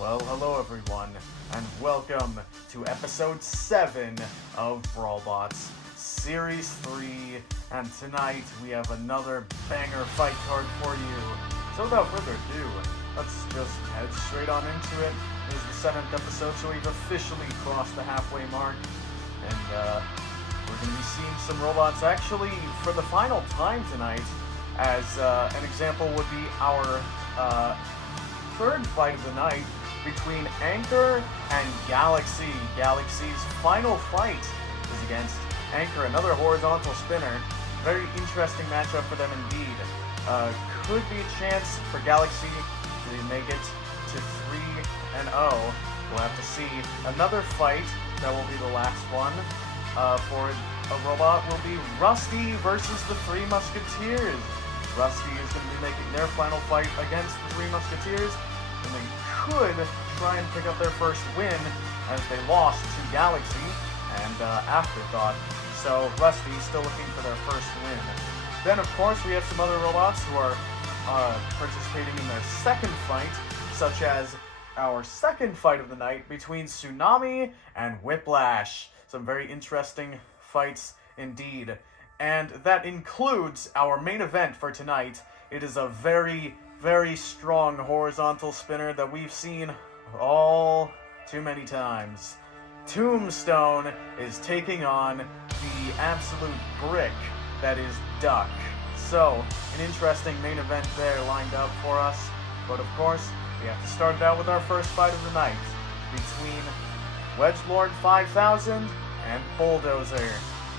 Well, hello everyone, and welcome to episode 7 of Brawlbots, Series 3, and tonight we have another banger fight card for you. So without further ado, let's just head straight on into it. This is the 7th episode, so we've officially crossed the halfway mark, and we're going to be seeing some robots actually for the final time tonight, as an example would be our third fight of the night between Anchor and Galaxy. Galaxy's final fight is against Anchor, another horizontal spinner. Very interesting matchup for them indeed. Could be a chance for Galaxy to make it to 3-0. We'll have to see. Another fight that will be the last one for a robot will be Rusty versus the Three Musketeers. Rusty is going to be making their final fight against the Three Musketeers, and they could try and pick up their first win as they lost to Galaxy and Afterthought. So Rusty still looking for their first win. Then of course we have some other robots who are participating in their second fight, such as our second fight of the night between Tsunami and Whiplash. Some very interesting fights indeed. And that includes our main event for tonight. It is a very, very strong horizontal spinner that we've seen all too many times. Tombstone is taking on the absolute brick that is Duck. So, an interesting main event there lined up for us. But of course, we have to start it out with our first fight of the night between Wedgelord 5000 and Bulldozer.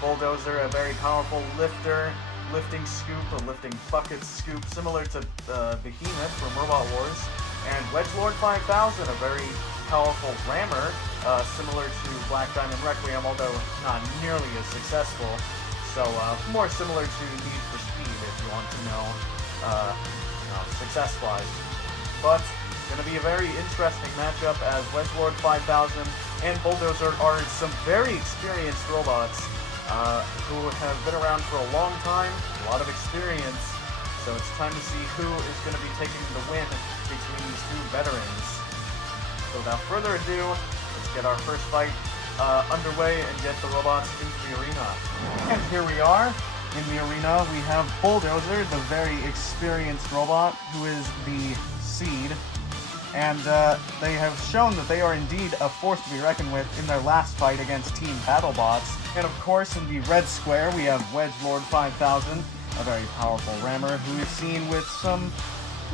Bulldozer, a very powerful lifting scoop, a lifting bucket scoop, similar to Behemoth from Robot Wars. And Wedgelord 5000, a very powerful rammer, similar to Black Diamond Requiem, although not nearly as successful. So, more similar to Need for Speed, if you want to know, success-wise. But, going to be a very interesting matchup as Wedgelord 5000 and Bulldozer are some very experienced robots who have been around for a long time, a lot of experience. So it's time to see who is going to be taking the win between these two veterans. So without further ado, let's get our first fight underway and get the robots into the arena. And here we are. In the arena, we have Bulldozer, the very experienced robot, who is the seed. And they have shown that they are indeed a force to be reckoned with in their last fight against Team Battlebots. And of course, in the red square, we have Wedgelord 5000, a very powerful rammer who is seen with some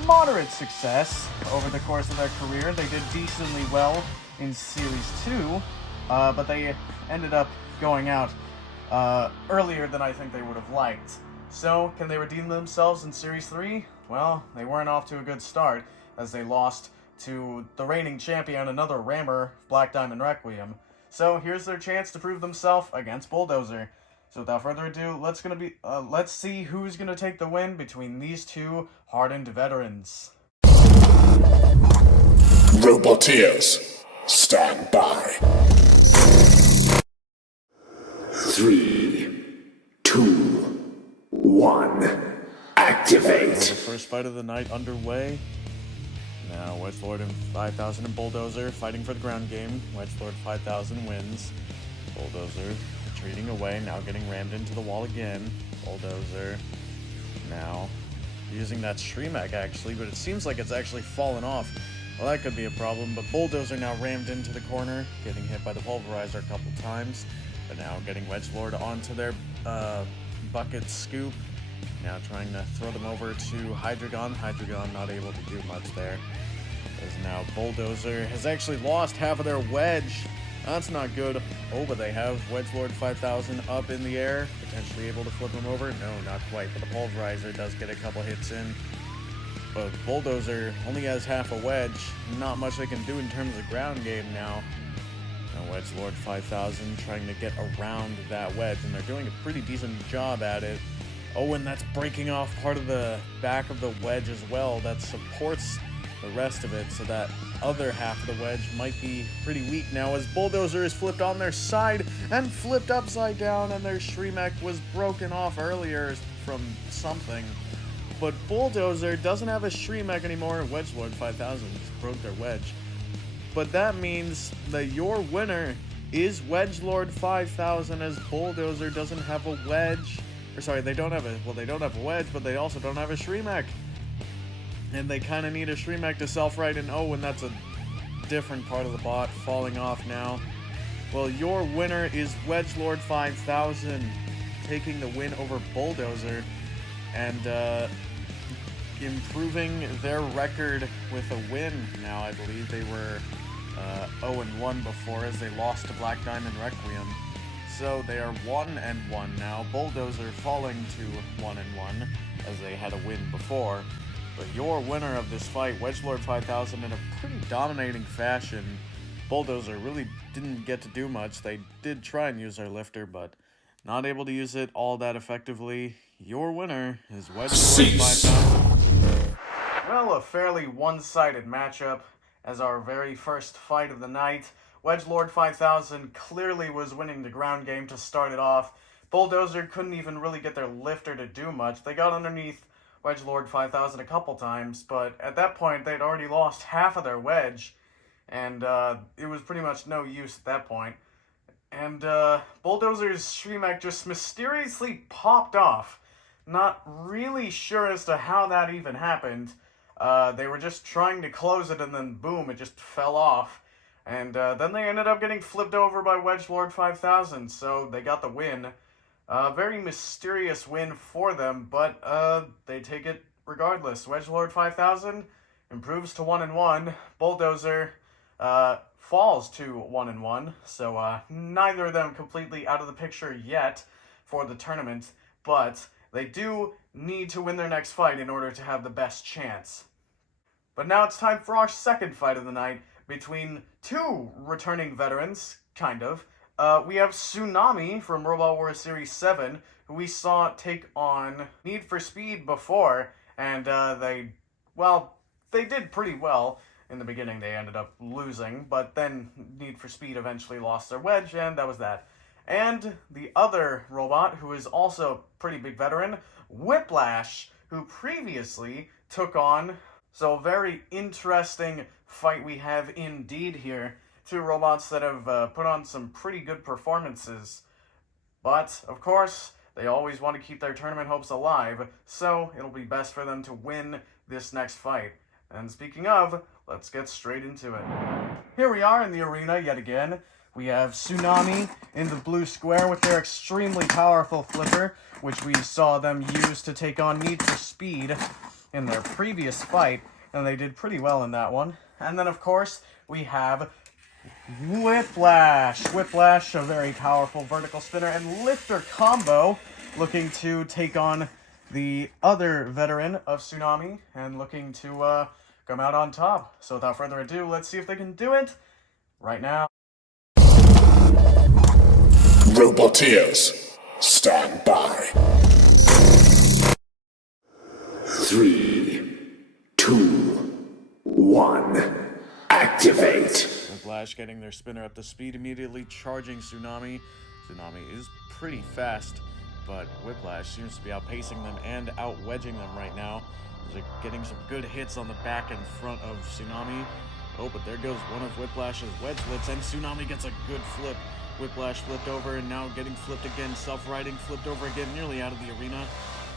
moderate success over the course of their career. They did decently well in Series 2, but they ended up going out earlier than I think they would have liked. So, can they redeem themselves in Series 3? Well, they weren't off to a good start, as they lost to the reigning champion, another rammer, Black Diamond Requiem. So here's their chance to prove themselves against Bulldozer. So without further ado, let's see who's gonna take the win between these two hardened veterans. Roboteers, stand by. 3, 2, 1, activate. The first fight of the night underway. Now, Wedgelord and 5000 and Bulldozer fighting for the ground game. Wedgelord 5000 wins. Bulldozer retreating away, now getting rammed into the wall again. Bulldozer now using that stream egg actually, but it seems like it's actually fallen off. Well, that could be a problem, but Bulldozer now rammed into the corner, getting hit by the pulverizer a couple times, but now getting Wedgelord onto their bucket scoop. Now trying to throw them over to Hydreigon. Hydreigon not able to do much there. As now Bulldozer has actually lost half of their wedge. That's not good. Oh, but they have Wedgelord 5000 up in the air, potentially able to flip him over. No, not quite, but the pulverizer does get a couple hits in. But Bulldozer only has half a wedge. Not much they can do in terms of ground game now. Now Wedgelord 5000 trying to get around that wedge, and they're doing a pretty decent job at it. Oh, and that's breaking off part of the back of the wedge as well. That supports the rest of it, so that other half of the wedge might be pretty weak now, as Bulldozer is flipped on their side and flipped upside down, and their Shremek was broken off earlier from something. But Bulldozer doesn't have a Shremek anymore. Wedgelord 5000 just broke their wedge. but that means that your winner is Wedgelord 5000, as Bulldozer doesn't have a wedge. Or sorry, they don't have a wedge, but they also don't have a Shreemek. And they kind of need a Shreemek to self-right, and oh, and that's a different part of the bot falling off now. Well, your winner is Wedgelord 5000, taking the win over Bulldozer, and improving their record with a win now. I believe they were 0-1 before, as they lost to Black Diamond Requiem. So they are 1-1 now. Bulldozer falling to 1-1, as they had a win before. But your winner of this fight, Wedgelord 5000, in a pretty dominating fashion. Bulldozer really didn't get to do much. They did try and use their lifter, but not able to use it all that effectively. Your winner is Wedgelord 5000. Well, a fairly one-sided matchup as our very first fight of the night. Wedgelord 5000 clearly was winning the ground game to start it off. Bulldozer couldn't even really get their lifter to do much. They got underneath Wedgelord 5000 a couple times, but at that point they'd already lost half of their wedge, and it was pretty much no use at that point. And Bulldozer's Shreemek just mysteriously popped off. Not really sure as to how that even happened. They were just trying to close it, and then boom, it just fell off. And then they ended up getting flipped over by Wedgelord 5000, so they got the win. Very mysterious win for them, but they take it regardless. Wedgelord 5000 improves to 1-1. Bulldozer falls to 1-1, so neither of them completely out of the picture yet for the tournament, but they do need to win their next fight in order to have the best chance. But now it's time for our second fight of the night between two returning veterans, kind of. We have Tsunami from Robot Wars Series 7, who we saw take on Need for Speed before, and they did pretty well. In the beginning, they ended up losing, but then Need for Speed eventually lost their wedge, and that was that. And the other robot, who is also a pretty big veteran, Whiplash, who previously took on... So a very interesting fight we have indeed here. Two robots that have put on some pretty good performances. But, of course, they always want to keep their tournament hopes alive, so it'll be best for them to win this next fight. And speaking of, let's get straight into it. Here we are in the arena yet again. We have Tsunami in the blue square with their extremely powerful flipper, which we saw them use to take on Need for Speed in their previous fight, and they did pretty well in that one. And then, of course, we have Whiplash. Whiplash, a very powerful vertical spinner and lifter combo, looking to take on the other veteran of Tsunami and looking to come out on top. So without further ado, let's see if they can do it right now. Roboteers, stand by. 3, 2, 1, activate. Whiplash getting their spinner up to speed, immediately charging Tsunami. Tsunami is pretty fast, but Whiplash seems to be outpacing them and out-wedging them right now. They're getting some good hits on the back and front of Tsunami. Oh, but there goes one of Whiplash's wedge flips, and Tsunami gets a good flip. Whiplash flipped over, and now getting flipped again. Self-riding, flipped over again, nearly out of the arena.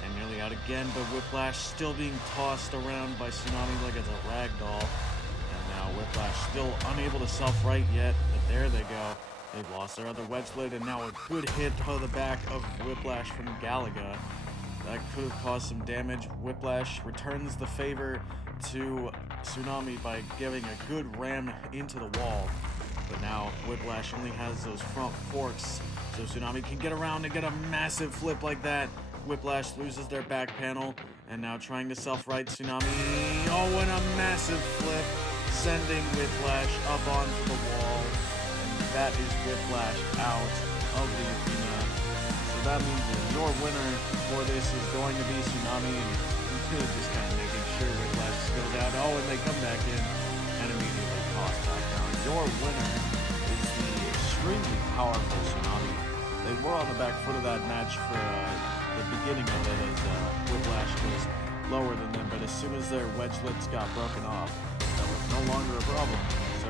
And nearly out again, but Whiplash still being tossed around by Tsunami like it's a rag doll. And now Whiplash still unable to self-right yet, but there they go. They've lost their other wedge split, and now a good hit to the back of Whiplash from Galaga. That could have caused some damage. Whiplash returns the favor to Tsunami by giving a good ram into the wall. But now Whiplash only has those front forks, so Tsunami can get around and get a massive flip like that. Whiplash loses their back panel, and now trying to self-right Tsunami. Oh, and a massive flip, sending Whiplash up onto the wall. And that is Whiplash out of the arena. So that means that your winner for this is going to be Tsunami, and just kind of making sure Whiplash goes out. Oh, and they come back in and immediately toss back down. Your winner is the extremely powerful Tsunami. They were on the back foot of that match for the beginning of it, as Whiplash was lower than them, but as soon as their wedge lips got broken off, that was no longer a problem. So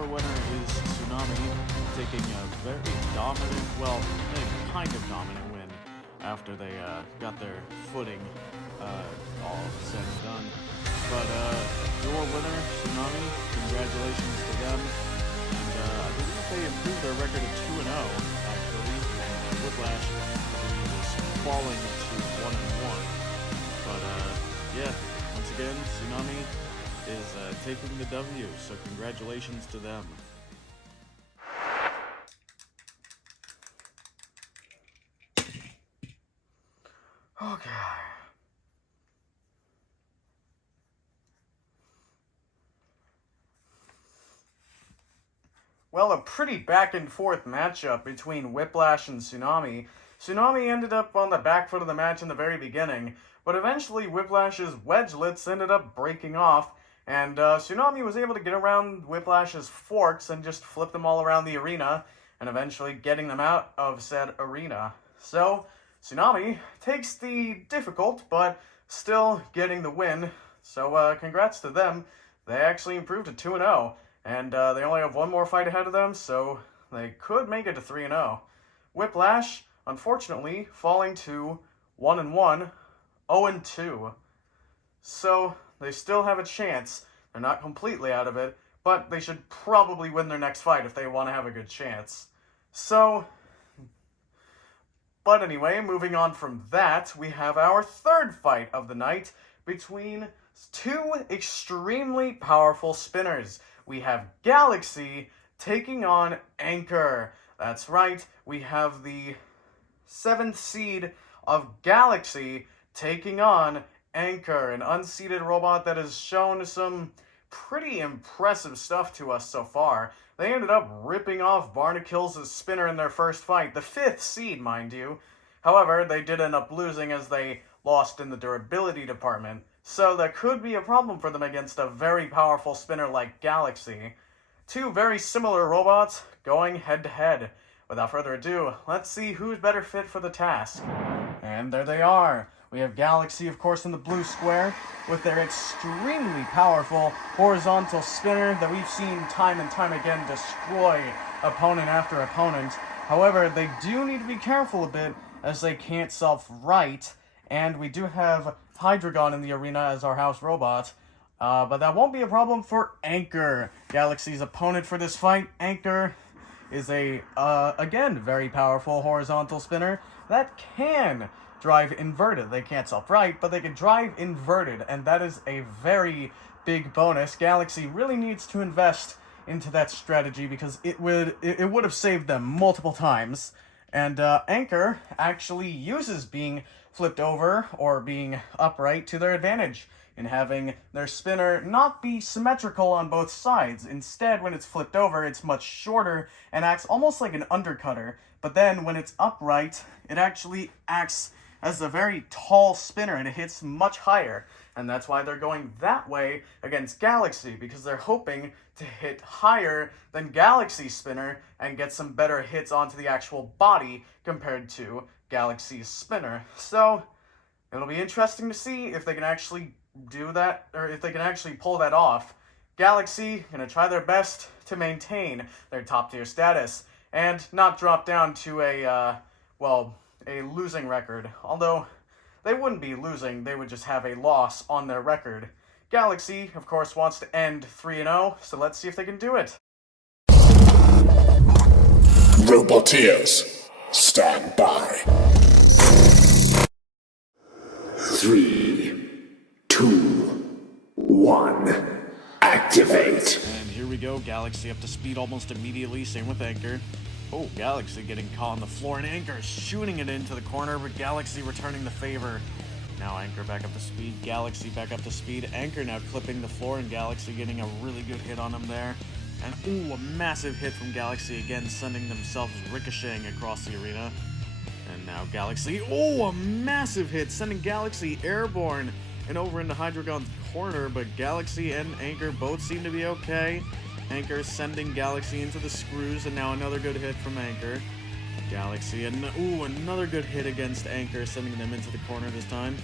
your winner is Tsunami, taking a very dominant, well, a kind of dominant win after they got their footing all said and done. But your winner, Tsunami, congratulations to them. And I believe they improved their record to 2-0, actually. And Whiplash, I believe, is falling to 1-1. But yeah, once again, Tsunami is taking the W, so congratulations to them. Okay. Well, a pretty back and forth matchup between Whiplash and Tsunami. Tsunami ended up on the back foot of the match in the very beginning, but eventually Whiplash's wedgelets ended up breaking off, and Tsunami was able to get around Whiplash's forks and just flip them all around the arena, and eventually getting them out of said arena. So, Tsunami takes the difficult, but still getting the win. So, congrats to them. They actually improved to 2-0, and they only have one more fight ahead of them, so they could make it to 3-0. Whiplash, unfortunately, falling to 1-1, 0-2. So, they still have a chance. They're not completely out of it, but they should probably win their next fight if they want to have a good chance. So, but anyway, moving on from that, we have our third fight of the night between two extremely powerful spinners. We have Galaxy taking on Anchor. That's right, we have the 7th seed of Galaxy taking on Anchor, an unseeded robot that has shown some pretty impressive stuff to us so far. They ended up ripping off Barnacles' spinner in their first fight, the 5th seed, mind you. However, they did end up losing as they lost in the durability department, so that could be a problem for them against a very powerful spinner like Galaxy. Two very similar robots going head-to-head. Without further ado, let's see who's better fit for the task. And there they are. We have Galaxy, of course, in the blue square, with their extremely powerful horizontal spinner that we've seen time and time again destroy opponent after opponent. However, they do need to be careful a bit, as they can't self-right, and we do have Hydreigon in the arena as our house robot, but that won't be a problem for Anchor, Galaxy's opponent for this fight. Anchor is a, again, very powerful horizontal spinner that can drive inverted. They can't self-right, but they can drive inverted, and that is a very big bonus. Galaxy really needs to invest into that strategy because it would have saved them multiple times. And Anchor actually uses being flipped over or being upright to their advantage in having their spinner not be symmetrical on both sides. Instead, when it's flipped over, it's much shorter and acts almost like an undercutter. But then when it's upright, it actually acts as a very tall spinner and it hits much higher. And that's why they're going that way against Galaxy, because they're hoping to hit higher than Galaxy's spinner and get some better hits onto the actual body compared to Galaxy's spinner. So, it'll be interesting to see if they can actually do that, or if they can actually pull that off. Galaxy gonna try their best to maintain their top tier status and not drop down to a losing record. Although they wouldn't be losing, they would just have a loss on their record. Galaxy, of course, wants to end 3-0, so let's see if they can do it. Roboteers, stand by. 3, 2, 1, activate. And here we go, Galaxy up to speed almost immediately, same with Anchor. Oh, Galaxy getting caught on the floor, and Anchor shooting it into the corner, but Galaxy returning the favor. Now Anchor back up to speed, Galaxy back up to speed. Anchor now clipping the floor, and Galaxy getting a really good hit on him there. And ooh, a massive hit from Galaxy again, sending themselves ricocheting across the arena. And now Galaxy, oh, a massive hit, sending Galaxy airborne and over into Hydreigon's corner, but Galaxy and Anchor both seem to be okay. Anchor sending Galaxy into the screws, and now another good hit from Anchor. Galaxy, and ooh, another good hit against Anchor, sending them into the corner this time.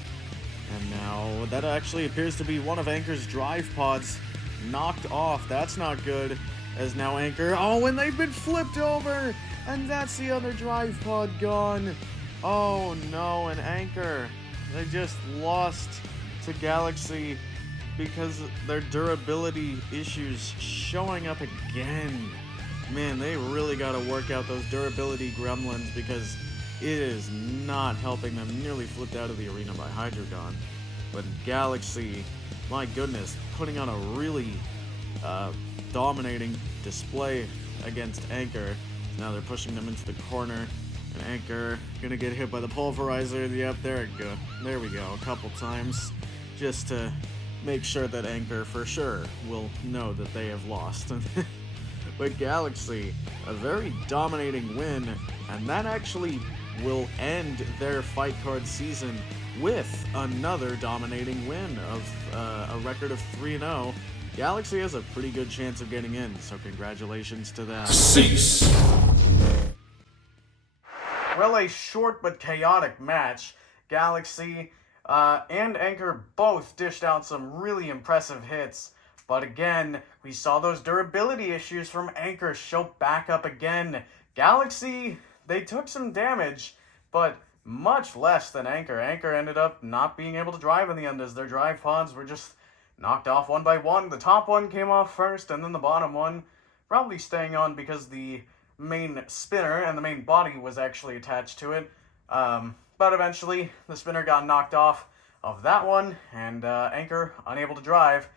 And now, that actually appears to be one of Anchor's drive pods knocked off. That's not good. as now Anchor, oh, and they've been flipped over, and that's the other drive pod gone. Oh no, and Anchor, they just lost to Galaxy because their durability issues showing up again. Man, they really gotta work out those durability gremlins because it is not helping them. Nearly flipped out of the arena by Hydreigon. But Galaxy, my goodness, putting on a really dominating display against Anchor. Now they're pushing them into the corner. And Anchor gonna get hit by the pulverizer. Yep, there we go. A couple times just to make sure that Anchor for sure will know that they have lost. But Galaxy, a very dominating win, and that actually will end their fight card season with another dominating win of a record of 3-0. Galaxy has a pretty good chance of getting in, so congratulations to them. Cease. Well, a short but chaotic match. Galaxy and Anchor both dished out some really impressive hits. But again, we saw those durability issues from Anchor show back up again. Galaxy, they took some damage, but much less than Anchor. Anchor ended up not being able to drive in the end as their drive pods were just knocked off one by one. The top one came off first, and then the bottom one probably staying on because the main spinner and the main body was actually attached to it. But eventually, the spinner got knocked off of that one, and Anchor, unable to drive,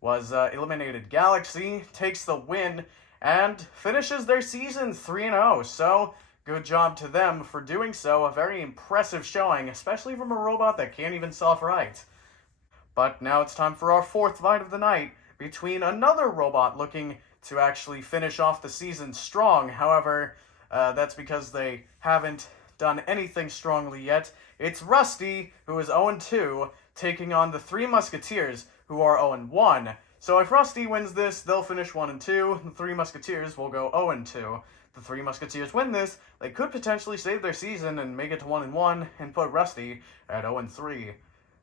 was eliminated. Galaxy takes the win and finishes their season 3-0. So, good job to them for doing so. A very impressive showing, especially from a robot that can't even self-right. But now it's time for our fourth fight of the night between another robot looking to actually finish off the season strong. However, that's because they haven't done anything strongly yet. It's Rusty, who is 0-2, taking on the Three Musketeers, who are 0-1. So if Rusty wins this, they'll finish 1-2. The Three Musketeers will go 0-2. The Three Musketeers win this, they could potentially save their season and make it to 1-1 and put Rusty at 0-3.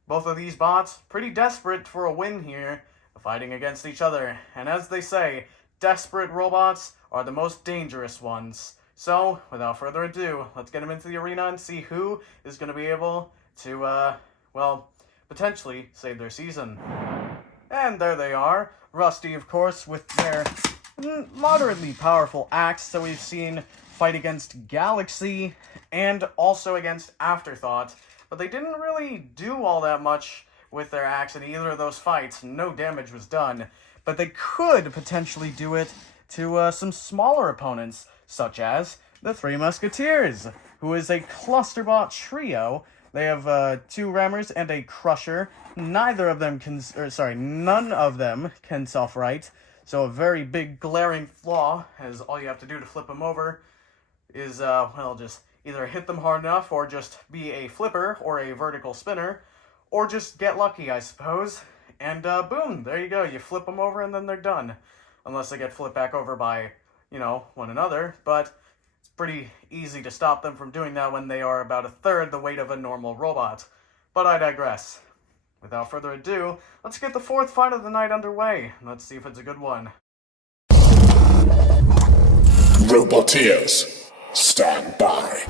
Both of these bots, pretty desperate for a win here, fighting against each other. And as they say, desperate robots are the most dangerous ones. So, without further ado, let's get them into the arena and see who is going to be able to, potentially save their season. And there they are. Rusty, of course, with their moderately powerful axe. So we've seen fight against Galaxy and also against Afterthought. But they didn't really do all that much with their axe in either of those fights. No damage was done. But they could potentially do it to some smaller opponents, such as the Three Musketeers, who is a clusterbot trio. They have 2 rammers and a crusher. None of them can self-right. So a very big glaring flaw, as all you have to do to flip them over is, just either hit them hard enough, or just be a flipper, or a vertical spinner, or just get lucky, I suppose. And, boom, there you go. You flip them over and then they're done. Unless they get flipped back over by, one another. But it's pretty easy to stop them from doing that when they are about a third the weight of a normal robot. But I digress. Without further ado, let's get the fourth fight of the night underway. Let's see if it's a good one. Roboteers, stand by.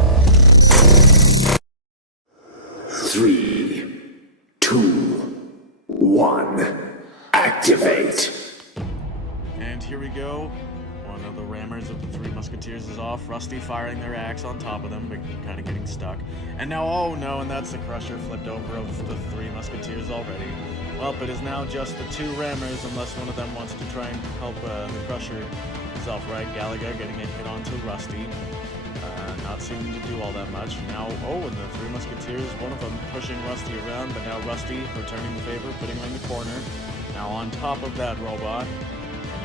3, 2, 1, activate. And here we go. One of the rammers of the Three Musketeers is off. Rusty firing their axe on top of them, but kind of getting stuck. And now, oh no, and that's the crusher flipped over of the Three Musketeers already. Well, it is now just the 2 rammers, unless one of them wants to try and help the crusher self-right. Galaga getting a hit onto Rusty. Not seeming to do all that much. Now, and the Three Musketeers, one of them pushing Rusty around, but now Rusty returning the favor, putting him in the corner. Now on top of that robot.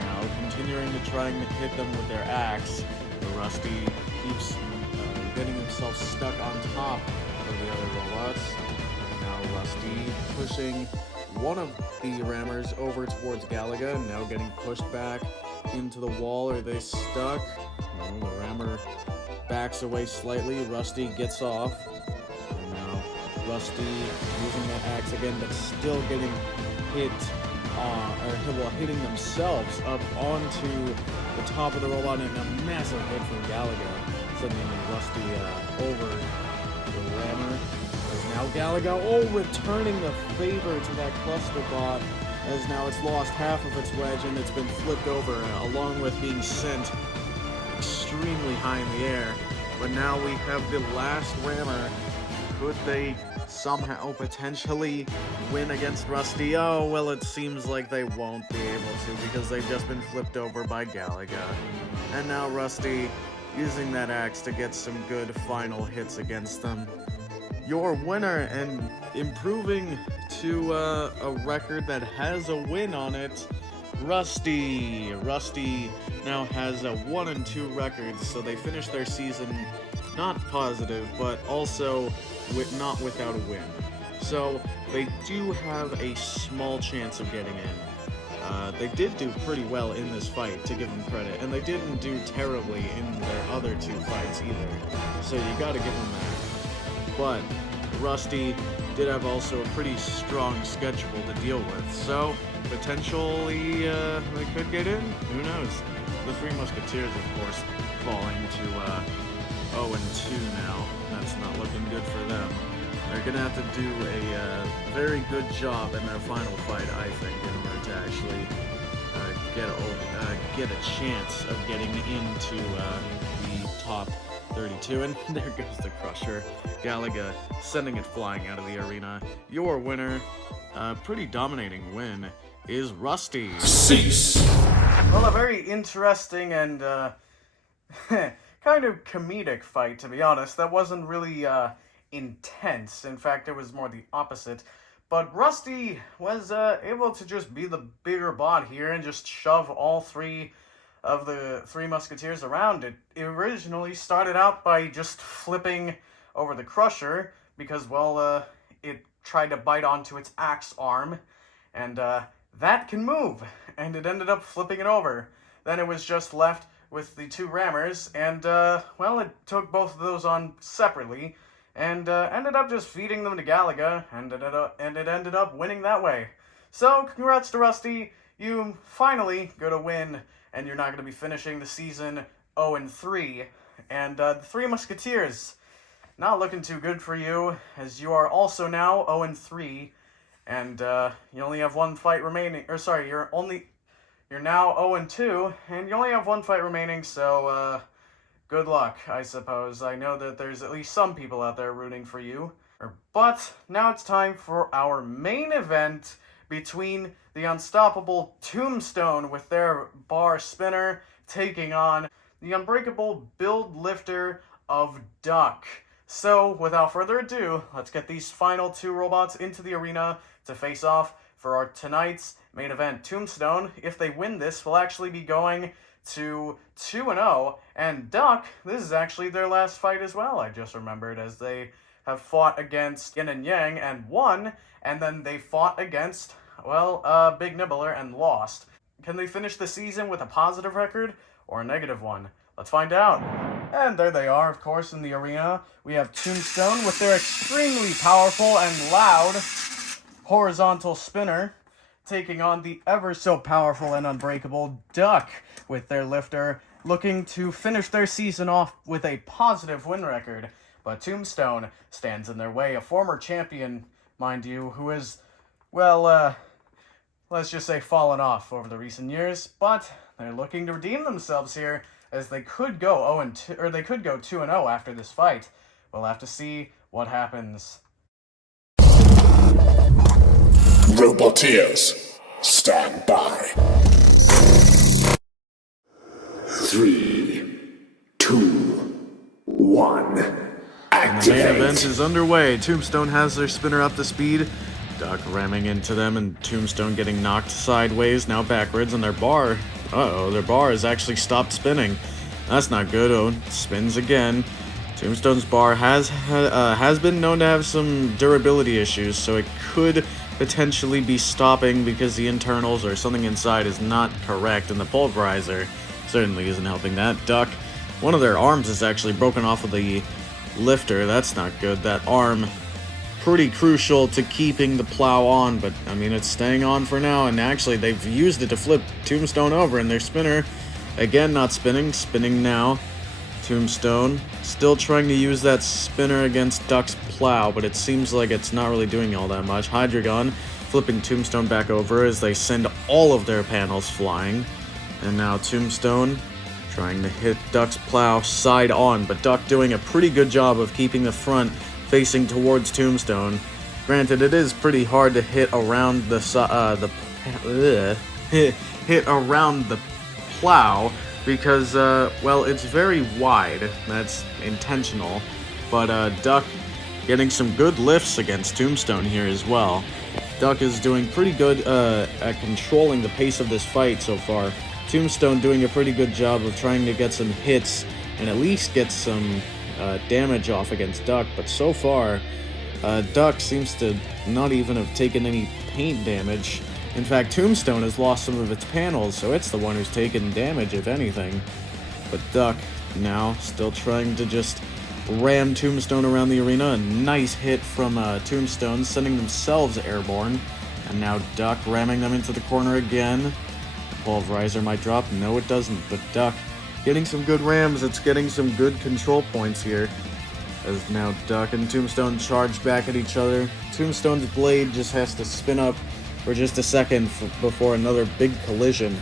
Now continuing to try and hit them with their axe. But Rusty keeps getting himself stuck on top of the other robots. Now Rusty pushing one of the rammers over towards Galaga, now getting pushed back into the wall. Are they stuck? No, the rammer backs away slightly. Rusty gets off. And now Rusty using that axe again, but still getting hit hitting themselves up onto the top of the robot, and a massive hit from Galaga, sending Rusty over the rammer. As now Galaga, returning the favor to that cluster bot, as now it's lost half of its wedge and it's been flipped over, along with being sent extremely high in the air. But now we have the last rammer. Could they somehow potentially win against Rusty? Oh, well, it seems like they won't be able to, because they've just been flipped over by Galaga. And now Rusty using that axe to get some good final hits against them. Your winner, and improving to a record that has a win on it, Rusty. Rusty now has a 1-2 record, so they finished their season not positive, but also not without a win. So they do have a small chance of getting in. They did do pretty well in this fight, to give them credit, and they didn't do terribly in their other two fights either, so you gotta give them that. But Rusty did have also a pretty strong schedule to deal with, so potentially they could get in. Who knows? The Three Musketeers, of course, falling to 0-2 now. That's not looking good for them. They're gonna have to do a very good job in their final fight, I think, in order to actually get a chance of getting into the top 32. And there goes the Crusher. Galaga sending it flying out of the arena. Your winner, pretty dominating win, is Rusty. Cease. Well, a very interesting and kind of comedic fight, to be honest. That wasn't really intense. In fact, it was more the opposite. But Rusty was able to just be the bigger bot here and just shove all three of the Three Musketeers around. It originally started out by just flipping over the Crusher because, well, it tried to bite onto its axe arm, and that can move, and it ended up flipping it over. Then it was just left with the two rammers, and, well, it took both of those on separately, and ended up just feeding them to Galaga, and it ended up winning that way. So, congrats to Rusty, you finally got a win, and you're not going to be finishing the season 0-3, and the Three Musketeers, not looking too good for you, as you are also now 0-3, and you only have one fight remaining, or sorry, you're now 0-2, and you only have one fight remaining, so, good luck, I suppose. I know that there's at least some people out there rooting for you. But now it's time for our main event between the unstoppable Tombstone with their bar spinner taking on the unbreakable build lifter of Duck. So, without further ado, let's get these final two robots into the arena to face off for our tonight's main event. Tombstone, if they win this, will actually be going to 2-0, and Duck, this is actually their last fight as well, I just remembered, as they have fought against Yin and Yang and won, and then they fought against, well, Big Nibbler and lost. Can they finish the season with a positive record or a negative one? Let's find out. And there they are, of course, in the arena. We have Tombstone with their extremely powerful and loud horizontal spinner, taking on the ever so powerful and unbreakable Duck with their lifter, looking to finish their season off with a positive win record. But Tombstone stands in their way, a former champion, mind you, who is, well, let's just say fallen off over the recent years, but they're looking to redeem themselves here, as they could go 0-2, or they could go 2-0 after this fight. We'll have to see what happens. Roboteers, stand by. 3, 2, 1. Activate. The main event is underway. Tombstone has their spinner up to speed. Duck ramming into them, and Tombstone getting knocked sideways, now backwards, and their bar... their bar has actually stopped spinning. That's not good. Oh, spins again. Tombstone's bar has been known to have some durability issues, so it could potentially be stopping because the internals or something inside is not correct, and the pulverizer certainly isn't helping that. Duck, one of their arms is actually broken off of the lifter. That's not good. That arm pretty crucial to keeping the plow on, but I mean, it's staying on for now, and actually they've used it to flip Tombstone over, and their spinner, again, not spinning now. Tombstone still trying to use that spinner against Duck's plow, but it seems like it's not really doing all that much. Hydreigon flipping Tombstone back over as they send all of their panels flying, and now Tombstone trying to hit Duck's plow side on, but Duck doing a pretty good job of keeping the front facing towards Tombstone. Granted, it is pretty hard to hit around hit around the plow because, well, it's very wide. That's intentional. But Duck getting some good lifts against Tombstone here as well. Duck is doing pretty good at controlling the pace of this fight so far. Tombstone doing a pretty good job of trying to get some hits and at least get some damage off against Duck, but so far, Duck seems to not even have taken any paint damage. In fact, Tombstone has lost some of its panels, so it's the one who's taken damage, if anything. But Duck now still trying to just ram Tombstone around the arena. A nice hit from Tombstone, sending themselves airborne. And now Duck ramming them into the corner again. Pulverizer might drop. No, it doesn't, but Duck getting some good rams. It's getting some good control points here. As now Duck and Tombstone charge back at each other. Tombstone's blade just has to spin up for just a second before another big collision.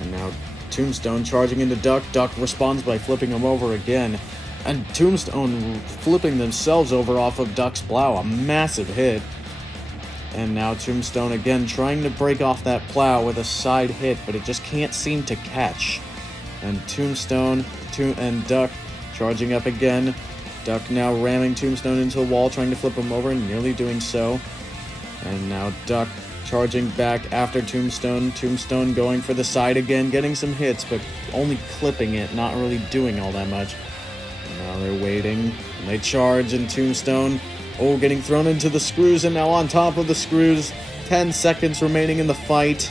And now Tombstone charging into Duck. Duck responds by flipping him over again. And Tombstone flipping themselves over off of Duck's plow. A massive hit. And now Tombstone again trying to break off that plow with a side hit, but it just can't seem to catch. And Tombstone and Duck charging up again. Duck now ramming Tombstone into a wall, trying to flip him over, and nearly doing so. And now Duck charging back after Tombstone. Tombstone going for the side again, getting some hits, but only clipping it, not really doing all that much. And now they're waiting, and they charge, and Tombstone, getting thrown into the screws, and now on top of the screws. 10 seconds remaining in the fight.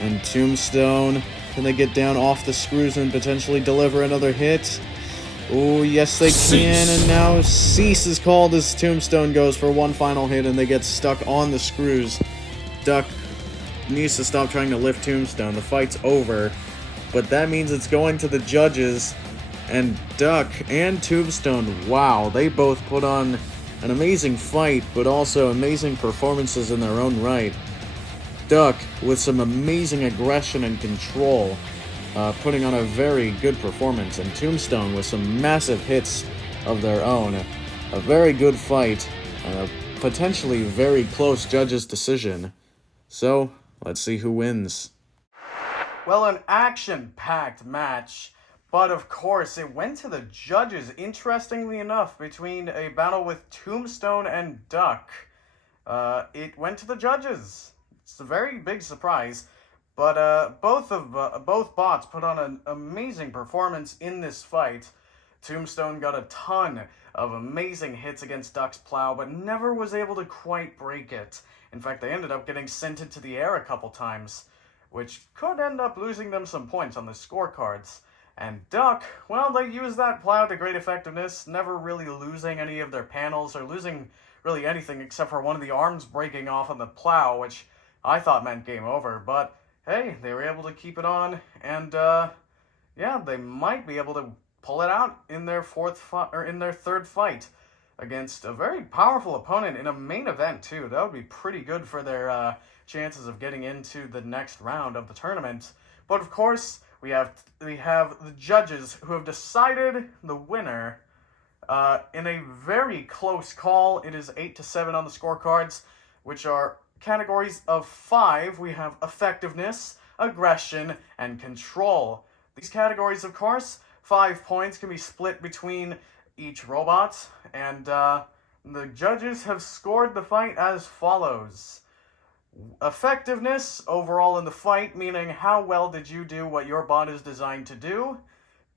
And Tombstone, can they get down off the screws and potentially deliver another hit? Oh, yes they can, and now Cease is called as Tombstone goes for one final hit, and they get stuck on the screws. Duck needs to stop trying to lift Tombstone. The fight's over, but that means it's going to the judges, and Duck and Tombstone, wow, they both put on an amazing fight, but also amazing performances in their own right. Duck with some amazing aggression and control, putting on a very good performance, and Tombstone with some massive hits of their own. A very good fight, and a potentially very close judge's decision. So, let's see who wins. Well, an action-packed match, but of course it went to the judges, interestingly enough, between a battle with Tombstone and Duck. It went to the judges. It's a very big surprise. But both bots put on an amazing performance in this fight. Tombstone got a ton of amazing hits against Duck's plow, but never was able to quite break it. In fact, they ended up getting sent into the air a couple times, which could end up losing them some points on the scorecards. And Duck, well, they used that plow to great effectiveness, never really losing any of their panels or losing really anything except for one of the arms breaking off on the plow, which I thought meant game over, but hey, they were able to keep it on, and yeah, they might be able to pull it out in their third fight against a very powerful opponent in a main event too. That would be pretty good for their chances of getting into the next round of the tournament. But of course, we have the judges who have decided the winner in a very close call. It is 8-7 on the scorecards, which are categories of 5. We have effectiveness, aggression, and control. These categories, of course, 5 points can be split between each robot, and the judges have scored the fight as follows. Effectiveness, overall in the fight, meaning how well did you do what your bot is designed to do.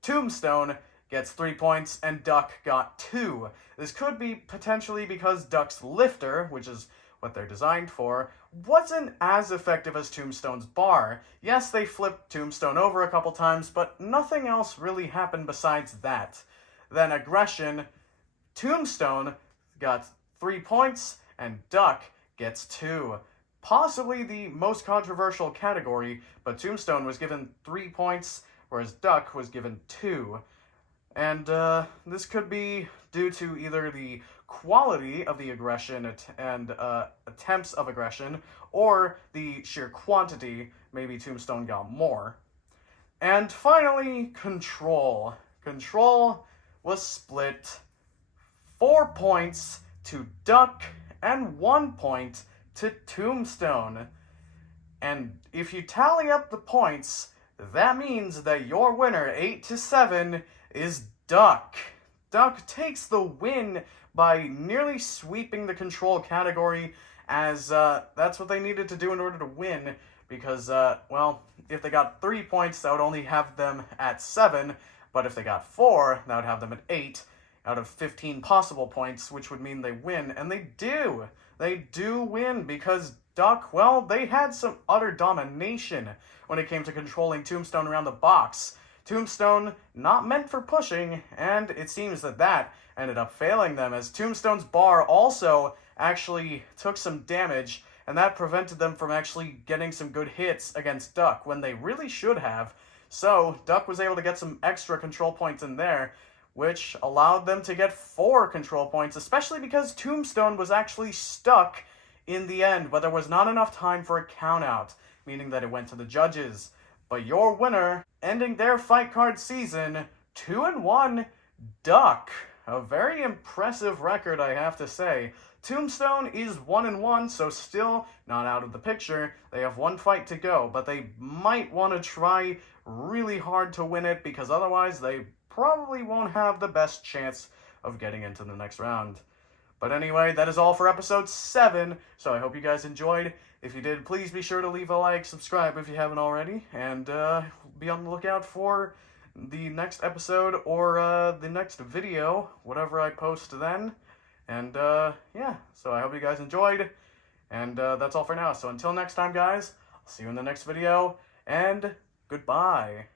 Tombstone gets 3 points, and Duck got 2. This could be potentially because Duck's lifter, which is what they're designed for, wasn't as effective as Tombstone's bar. Yes, they flipped Tombstone over a couple times, but nothing else really happened besides that. Then aggression, Tombstone got 3 points, and Duck gets 2. Possibly the most controversial category, but Tombstone was given 3 points, whereas Duck was given 2. And this could be due to either the quality of the aggression and attempts of aggression, or the sheer quantity. Maybe Tombstone got more. And finally, Control. Control was split 4 points to Duck and 1 point to Tombstone. And if you tally up the points, that means that your winner, 8-7, is Duck. Duck takes the win by nearly sweeping the Control category, as that's what they needed to do in order to win, because, well, if they got 3 points, that would only have them at 7, but if they got 4, that would have them at 8 out of 15 possible points, which would mean they win, and they do. They do win, because Duck, well, they had some utter domination when it came to controlling Tombstone around the box. Tombstone not meant for pushing, and it seems that ended up failing them, as Tombstone's bar also actually took some damage, and that prevented them from actually getting some good hits against Duck when they really should have. So Duck was able to get some extra control points in there, which allowed them to get 4 control points, especially because Tombstone was actually stuck in the end, but there was not enough time for a count-out, meaning that it went to the judges. But your winner, ending their fight card season, 2-1, Duck. A very impressive record, I have to say. Tombstone is 1-1, so still not out of the picture. They have 1 fight to go, but they might want to try really hard to win it, because otherwise they probably won't have the best chance of getting into the next round. But anyway, that is all for episode 7, so I hope you guys enjoyed. If you did, please be sure to leave a like, subscribe if you haven't already, and be on the lookout for the next episode or the next video, whatever I post then. And yeah, so I hope you guys enjoyed, and that's all for now. So until next time, guys, I'll see you in the next video, and goodbye.